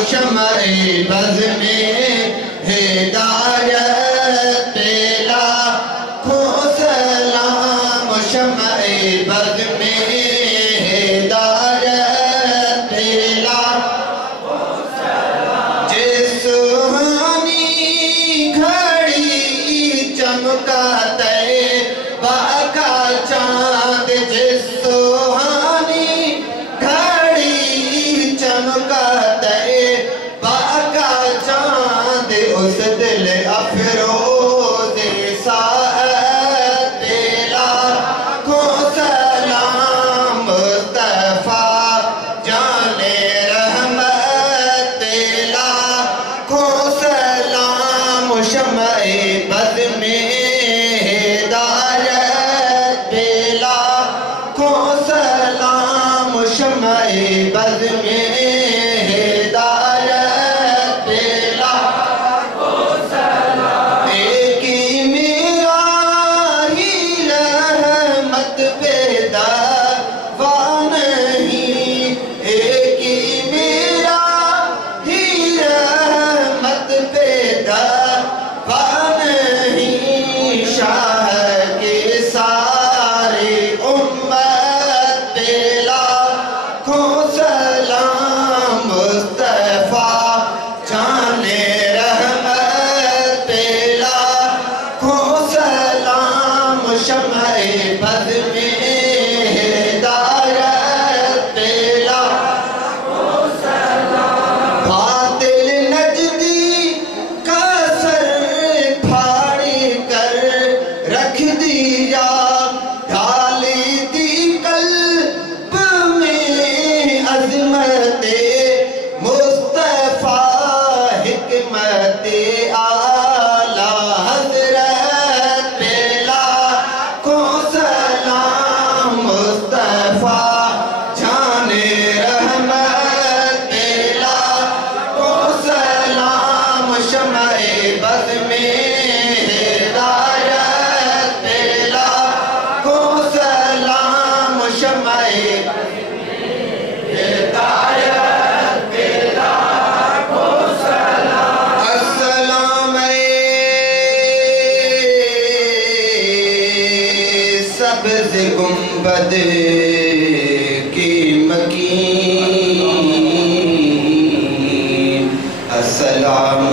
شمع بز میں ہدایت لاکھوں سلام شمع بز میں ہدایت لاکھوں سلام جس سہانی گھڑی چمکاتے باقا چاند جس سہانی گھڑی چمکاتے باقا چاند اس دل افروز ساعت لاکھوں سلام مصطفیٰ جان رحمت لاکھوں سلام شمع بز میں ہدایت لاکھوں سلام شمع بز میں ہدایت لاکھوں سلام ایک ہی میرا ہی رحمت پہ دعویٰ نہیں ایک ہی میرا ہی رحمت پہ دعویٰ نہیں شاہ کے سارے امت پہ لاکھوں سلام مصطفیٰ جان رحمت پہ لاکھوں سلام شمع بز میں ہدایت پہ لاکھوں سلام باطل نجدی کا سر پھاڑ کر رکھ دیا ڈالی دی قلب میں عظمت مصطفیٰ حکمت اعلیٰ حضرت پہ لاکھوں سلام مصطفیٰ جان رحمت پہ لاکھوں سلام شمع بز میں ہدایت پہ لاکھوں سلام شمع ہدایت پہ لاکھوں سلام السلام سبز گنبد کی مکین السلام